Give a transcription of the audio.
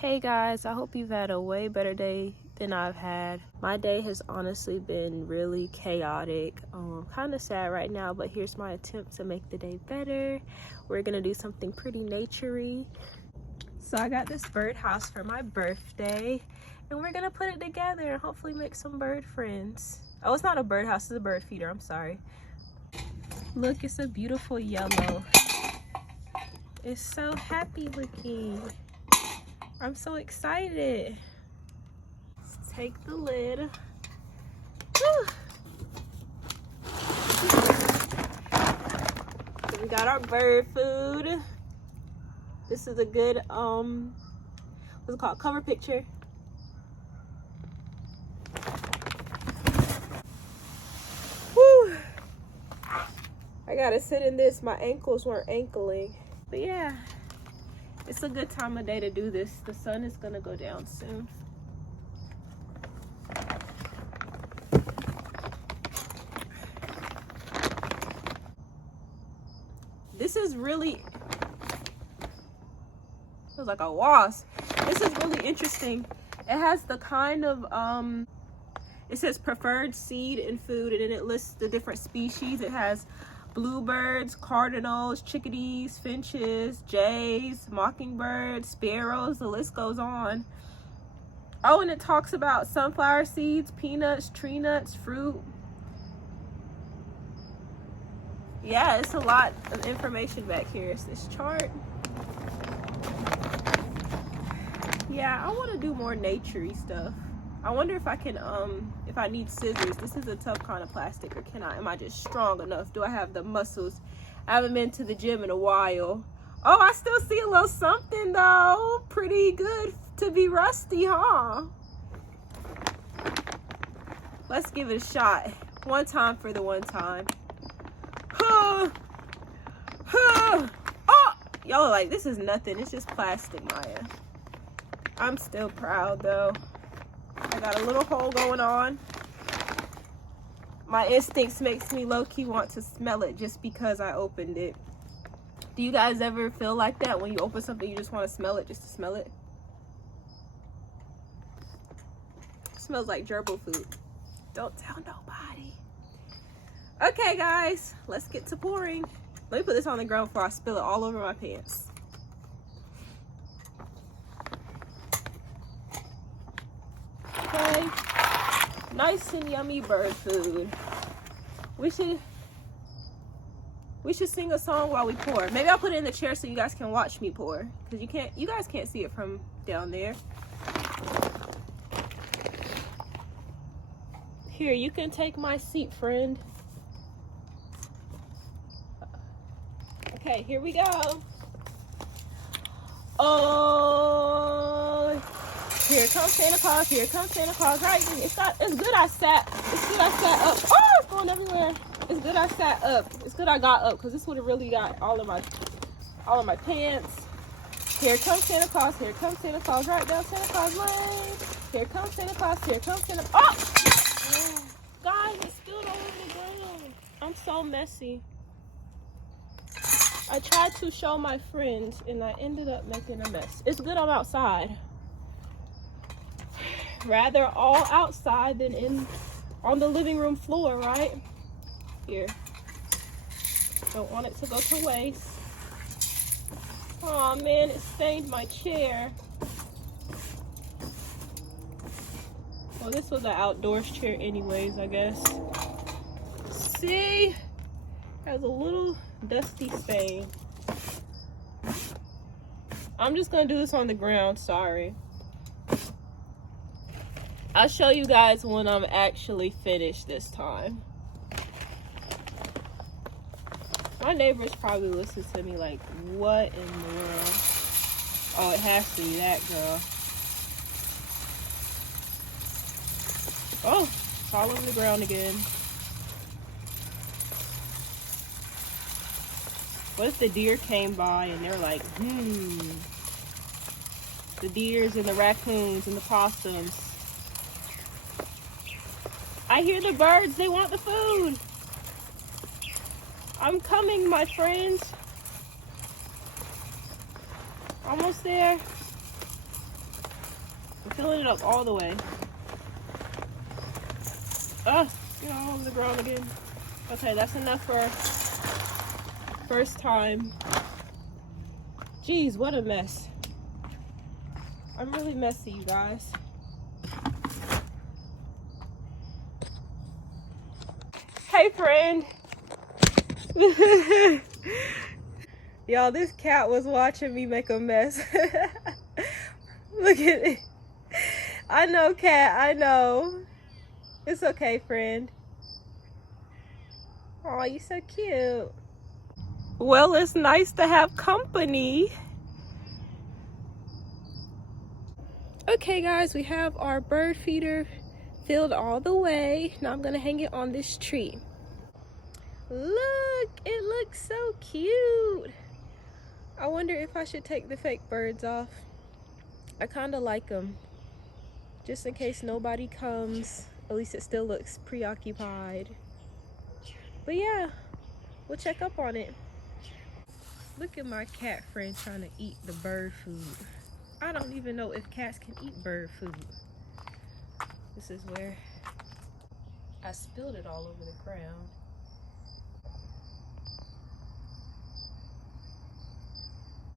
Hey guys, I hope you've had a way better day than I've had. My day has honestly been really chaotic. Kind of sad right now, but here's my attempt to make the day better. We're gonna do something pretty naturey. So I got this birdhouse for my birthday, and we're gonna put it together and hopefully make some bird friends. Oh, it's not a birdhouse, it's a bird feeder, I'm sorry. Look, it's a beautiful yellow. It's so happy looking. I'm so excited. Let's take the lid. Whew. So we got our bird food. This is a good, what's it called? Cover picture. Whew. I gotta sit in this. My ankles weren't ankling. But yeah. It's a good time of day to do this. The sun is gonna go down soon. This is really, feels like a wasp. This is really interesting. It has the kind of, it says preferred seed and food, and then it lists the different species. It has bluebirds, cardinals, chickadees, finches, jays, mockingbirds, sparrows, the list goes on. Oh, and it talks about sunflower seeds, peanuts, tree nuts, fruit. Yeah, it's a lot of information back here. It's this chart. Yeah, I want to do more naturey stuff. I wonder if I can, if I need scissors. This is a tough kind of plastic, or am I just strong enough? Do I have the muscles? I haven't been to the gym in a while. Oh, I still see a little something though. Pretty good to be rusty, huh? Let's give it a shot. One time for the one time. Oh, y'all are like, this is nothing. It's just plastic, Maya. I'm still proud though. I got a little hole going on. My instincts makes me low-key want to smell it just because I opened it. Do you guys ever feel like that when you open something, you just want to smell it just to smell it? It smells like gerbil food. Don't tell nobody. Okay guys, let's get to pouring. Let me put this on the ground before I spill it all over my pants. Okay. Nice and yummy bird food. We should sing a song while we pour. Maybe I'll put it in the chair so you guys can watch me pour, because you guys can't see it from down there. Here, you can take my seat, friend. Okay, here we go. Oh, here comes Santa Claus, here comes Santa Claus, right? It's good I sat up. Oh, it's going everywhere. It's good I sat up. It's good I got up, because this would have really got all of my pants. Here comes Santa Claus, here comes Santa Claus, right down Santa Claus Lane. Here comes Santa Claus, here comes Santa. Oh! Guys, it spilled all over the ground. I'm so messy. I tried to show my friends, and I ended up making a mess. It's good I'm outside. Rather all outside than on the living room floor, right? Here. Don't want it to go to waste. Oh man, it stained my chair. Well, this was an outdoors chair anyways, I guess. See? Has a little dusty stain. I'm just gonna do this on the ground, sorry. I'll show you guys when I'm actually finished this time. My neighbors probably listen to me like, what in the world? Oh, it has to be that girl. Oh, it's all over the ground again. What if the deer came by and they're like, the deers and the raccoons and the possums. I hear the birds, they want the food. I'm coming, my friends. Almost there. I'm filling it up all the way. Get all over the ground again. Okay, that's enough for first time. Jeez, what a mess. I'm really messy, you guys. Hey, friend. Y'all, this cat was watching me make a mess. Look at it. I know, cat, I know. It's okay, friend. Oh, you so cute. Well, it's nice to have company. Okay, guys, we have our bird feeder filled all the way. Now I'm gonna hang it on this tree. Look, it looks so cute. I wonder if I should take the fake birds off. I kind of like them. Just in case nobody comes. At least it still looks preoccupied. But yeah, we'll check up on it. Look at my cat friend trying to eat the bird food. I don't even know if cats can eat bird food. This is where I spilled it all over the ground.